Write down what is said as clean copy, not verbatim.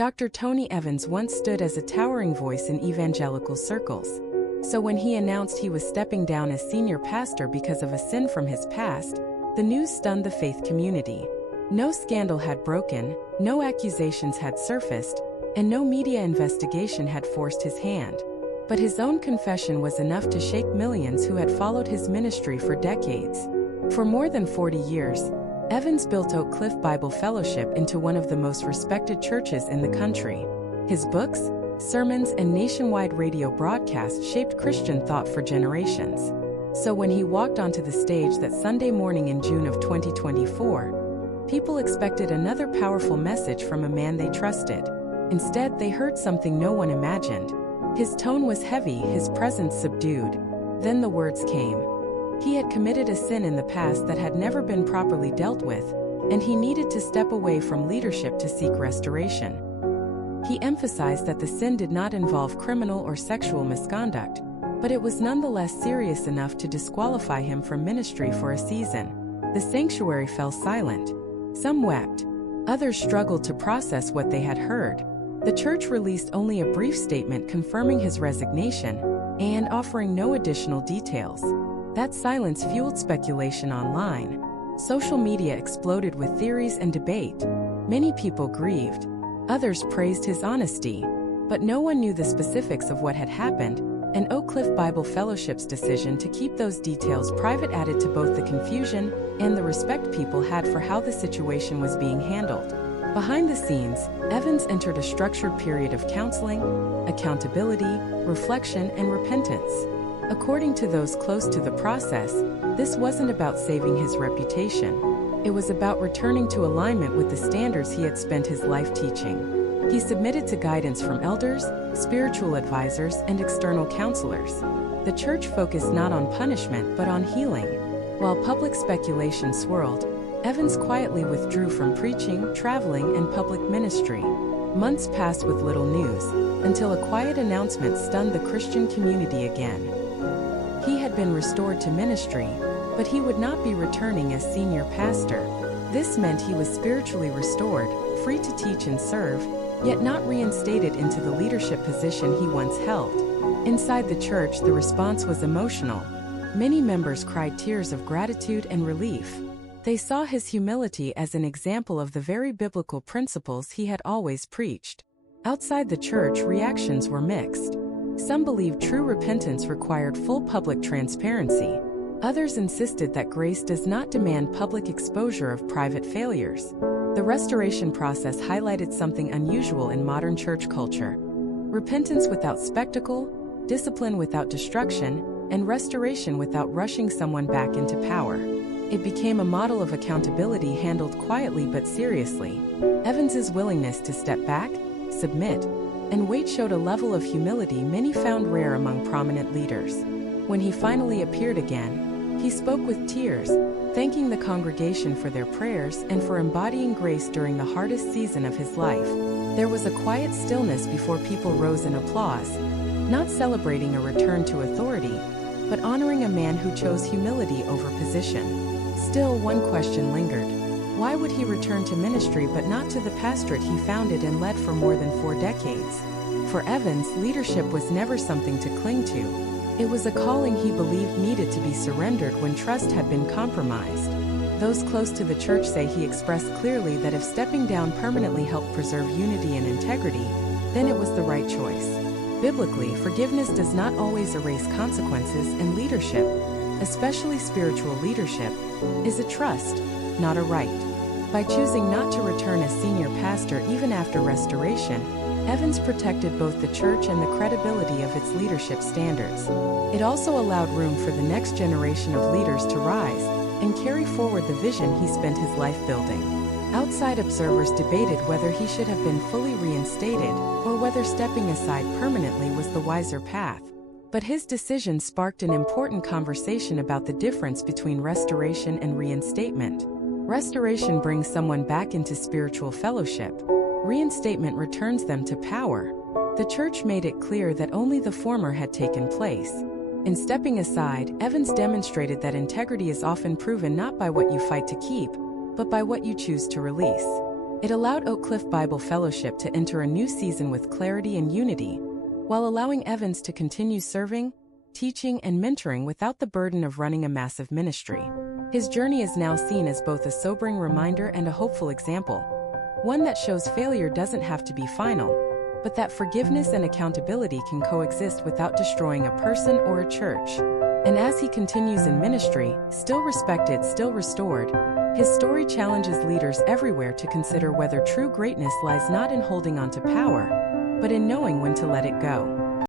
Dr. Tony Evans once stood as a towering voice in evangelical circles. So when he announced he was stepping down as senior pastor because of a sin from his past, the news stunned the faith community. No scandal had broken, no accusations had surfaced, and no media investigation had forced his hand. But his own confession was enough to shake millions who had followed his ministry for decades. For more than 40 years, Evans built Oak Cliff Bible Fellowship into one of the most respected churches in the country. His books, sermons, and nationwide radio broadcasts shaped Christian thought for generations. So when he walked onto the stage that Sunday morning in June of 2024, people expected another powerful message from a man they trusted. Instead, they heard something no one imagined. His tone was heavy, his presence subdued. Then the words came. He had committed a sin in the past that had never been properly dealt with, and he needed to step away from leadership to seek restoration. He emphasized that the sin did not involve criminal or sexual misconduct, but it was nonetheless serious enough to disqualify him from ministry for a season. The sanctuary fell silent. Some wept. Others struggled to process what they had heard. The church released only a brief statement confirming his resignation and offering no additional details. That silence fueled speculation online. Social media exploded with theories and debate. Many people grieved. Others praised his honesty. But no one knew the specifics of what had happened, and Oak Cliff Bible Fellowship's decision to keep those details private added to both the confusion and the respect people had for how the situation was being handled. Behind the scenes, Evans entered a structured period of counseling, accountability, reflection, and repentance. According to those close to the process, this wasn't about saving his reputation. It was about returning to alignment with the standards he had spent his life teaching. He submitted to guidance from elders, spiritual advisors, and external counselors. The church focused not on punishment but on healing. While public speculation swirled, Evans quietly withdrew from preaching, traveling, and public ministry. Months passed with little news, until a quiet announcement stunned the Christian community again. He had been restored to ministry, but he would not be returning as senior pastor. This meant he was spiritually restored, free to teach and serve, yet not reinstated into the leadership position he once held. Inside the church, the response was emotional. Many members cried tears of gratitude and relief. They saw his humility as an example of the very biblical principles he had always preached. Outside the church, reactions were mixed. Some believed true repentance required full public transparency. Others insisted that grace does not demand public exposure of private failures. The restoration process highlighted something unusual in modern church culture. Repentance without spectacle, discipline without destruction, and restoration without rushing someone back into power. It became a model of accountability handled quietly but seriously. Evans's willingness to step back, submit, and wait showed a level of humility many found rare among prominent leaders. When he finally appeared again, he spoke with tears, thanking the congregation for their prayers and for embodying grace during the hardest season of his life. There was a quiet stillness before people rose in applause, not celebrating a return to authority, but honoring a man who chose humility over position. Still, one question lingered. Why would he return to ministry but not to the pastorate he founded and led for more than 4 decades? For Evans, leadership was never something to cling to. It was a calling he believed needed to be surrendered when trust had been compromised. Those close to the church say he expressed clearly that if stepping down permanently helped preserve unity and integrity, then it was the right choice. Biblically, forgiveness does not always erase consequences, and leadership, especially spiritual leadership, is a trust, not a right. By choosing not to return as senior pastor even after restoration, Evans protected both the church and the credibility of its leadership standards. It also allowed room for the next generation of leaders to rise and carry forward the vision he spent his life building. Outside observers debated whether he should have been fully reinstated or whether stepping aside permanently was the wiser path. But his decision sparked an important conversation about the difference between restoration and reinstatement. Restoration brings someone back into spiritual fellowship. Reinstatement returns them to power. The church made it clear that only the former had taken place. In stepping aside, Evans demonstrated that integrity is often proven not by what you fight to keep, but by what you choose to release. It allowed Oak Cliff Bible Fellowship to enter a new season with clarity and unity, while allowing Evans to continue serving, teaching, and mentoring without the burden of running a massive ministry. His journey is now seen as both a sobering reminder and a hopeful example, one that shows failure doesn't have to be final, but that forgiveness and accountability can coexist without destroying a person or a church. And as he continues in ministry, still respected, still restored, his story challenges leaders everywhere to consider whether true greatness lies not in holding on to power, but in knowing when to let it go.